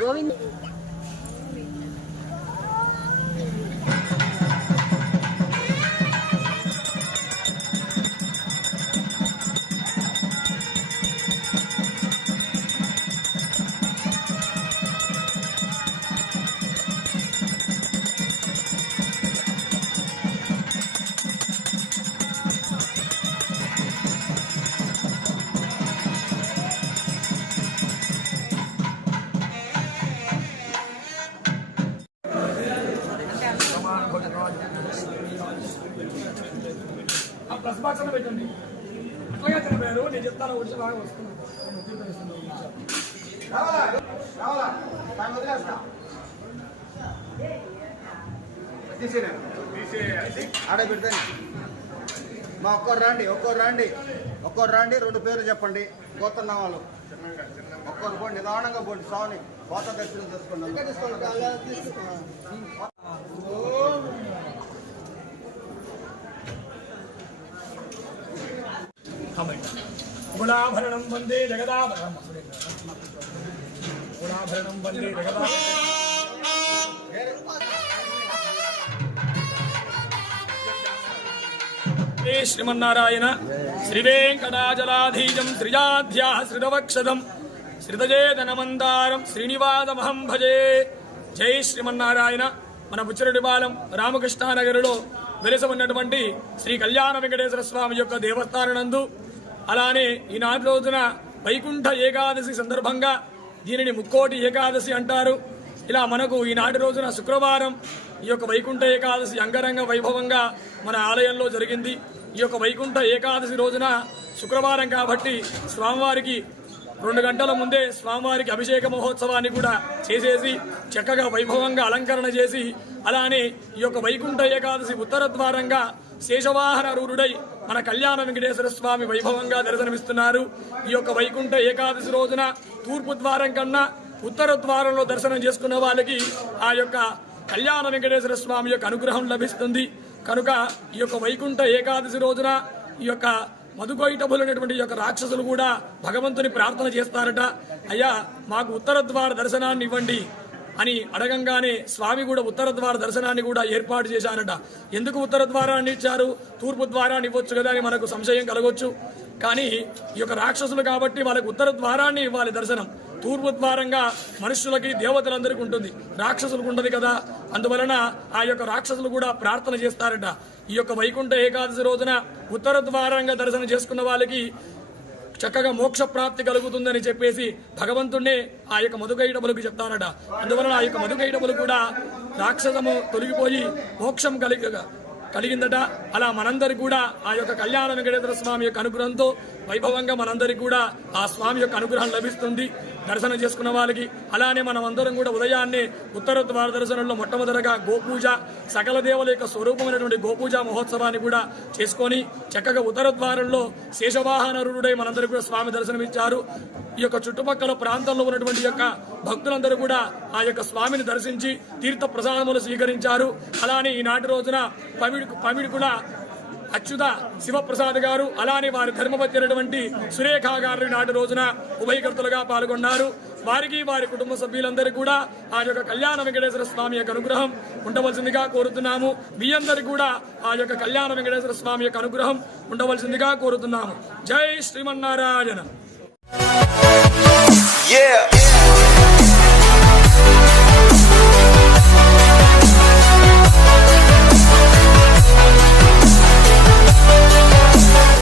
గోవింద్ ప్రశ్న పెట్టండి అట్లాగే చెప్పారు. నేను చెప్తాను వచ్చి బాగా వస్తున్నాను. ఆడ పెడతాను మా ఒక్కరు రండి 2 పేర్లు చెప్పండి. గోత్ర నామాలు ఒక్కరు పోండి, నిదానంగా పోండి. స్వామి కోత దర్శనం చేసుకున్నాం. గుణాభరణం వందే జగదాభరణం గుణాభరణం వందే జగదా శ్రీమన్నారాయణ శ్రీవేంకటాచలాధీజం శ్రీజాధ్యా శ్రితవక్షదం శ్రితజేతనమందారం శ్రీనివాసమహం భజే. జై శ్రీమన్నారాయణ. మన బుచ్చిరెడ్డిపాలెం రామకృష్ణానగర్లో వెలసి ఉన్నటువంటి శ్రీ కళ్యాణ వెంకటేశ్వర స్వామి యొక్క దేవస్థానం నందు, అలానే ఈనాటి రోజున వైకుంఠ ఏకాదశి సందర్భంగా దీనిని ముక్కోటి ఏకాదశి అంటారు. ఇలా మనకు ఈనాటి రోజున శుక్రవారం ఈ యొక్క వైకుంఠ ఏకాదశి అంగరంగ వైభవంగా మన ఆలయంలో జరిగింది. ఈ యొక్క వైకుంఠ ఏకాదశి రోజున శుక్రవారం కాబట్టి స్వామివారికి 2 గంటల ముందే స్వామివారికి అభిషేక మహోత్సవాన్ని కూడా చేసేసి చక్కగా వైభవంగా అలంకరణ చేసి, అలానే ఈ యొక్క వైకుంఠ ఏకాదశి ఉత్తర ద్వారంగా శేషవాహన రూఢుడై మన కళ్యాణ వెంకటేశ్వర స్వామి వైభవంగా దర్శనమిస్తున్నారు. ఈ యొక్క వైకుంఠ ఏకాదశి రోజున తూర్పు ద్వారం కన్నా ఉత్తర ద్వారంలో దర్శనం చేసుకున్న వాళ్ళకి ఆ యొక్క కళ్యాణ వెంకటేశ్వర స్వామి యొక్క అనుగ్రహం లభిస్తుంది. కనుక ఈ యొక్క వైకుంఠ ఏకాదశి రోజున ఈ యొక్క మధుకైటభులైనటువంటి యొక్క రాక్షసులు కూడా భగవంతుని ప్రార్థన చేస్తారట. అయ్యా మాకు ఉత్తర ద్వార దర్శనాన్ని ఇవ్వండి అని అడగంగానే స్వామి కూడా ఉత్తర ద్వార దర్శనాన్ని కూడా ఏర్పాటు చేశారట. ఎందుకు ఉత్తర ద్వారాన్ని ఇచ్చారు, తూర్పు ద్వారాన్ని ఇవ్వచ్చు కదా అని మనకు సంశయం కలగొచ్చు. కానీ ఈ యొక్క రాక్షసులు కాబట్టి వాళ్ళకి ఉత్తర ద్వారాన్ని ఇవ్వాలి దర్శనం. తూర్పు ద్వారంగా మనుషులకి దేవతలందరికీ ఉంటుంది, రాక్షసులకు ఉండదు కదా. అందువలన ఆ యొక్క రాక్షసులు కూడా ప్రార్థన చేస్తారట. ఈ యొక్క వైకుంఠ ఏకాదశి రోజున ఉత్తర ద్వారంగా దర్శనం చేసుకున్న వాళ్ళకి చక్కగా మోక్ష ప్రాప్తి కలుగుతుందని చెప్పేసి భగవంతుణ్ణే ఆ యొక్క మధుకైటబులకు చెప్తారట. అందువలన ఆ యొక్క మధుకైటబులు కూడా రాక్షసము తొలగిపోయి మోక్షం కలిగిందట. అలా మనందరికి కూడా ఆ యొక్క కళ్యాణ వెంకటేశ్వర స్వామి యొక్క అనుగ్రహంతో వైభవంగా మనందరికి కూడా ఆ స్వామి యొక్క అనుగ్రహం లభిస్తుంది దర్శనం చేసుకున్న వాళ్ళకి. అలానే మనం అందరం కూడా ఉదయాన్నే ఉత్తర ద్వార దర్శనంలో మొట్టమొదటిగా గోపూజ, సకల దేవుల యొక్క స్వరూపమైనటువంటి గోపూజ మహోత్సవాన్ని కూడా చేసుకొని చక్కగా ఉత్తర ద్వారంలో శేషవాహన రూఢుడై మనందరికీ కూడా స్వామి దర్శనమిచ్చారు. ఈ యొక్క చుట్టుపక్కల ప్రాంతంలో ఉన్నటువంటి యొక్క భక్తులందరూ కూడా ఆ యొక్క స్వామిని దర్శించి తీర్థ ప్రసాదములు స్వీకరించారు. అలానే ఈనాటి రోజున పమిడికుల అచ్యుత శివప్రసాద్ గారు, అలానే వారి ధర్మపతి అయినటువంటి సురేఖ గారు నాటి రోజున ఉభయకర్తలుగా పాల్గొన్నారు. వారికి వారి కుటుంబ సభ్యులందరికీ కూడా ఆ యొక్క కళ్యాణ వెంకటేశ్వర స్వామి యొక్క అనుగ్రహం ఉండవలసిందిగా కోరుతున్నాము. మీ అందరికీ కూడా ఆ యొక్క కళ్యాణ వెంకటేశ్వర స్వామి యొక్క అనుగ్రహం ఉండవలసిందిగా కోరుతున్నాము. జై శ్రీమన్నారాయణ.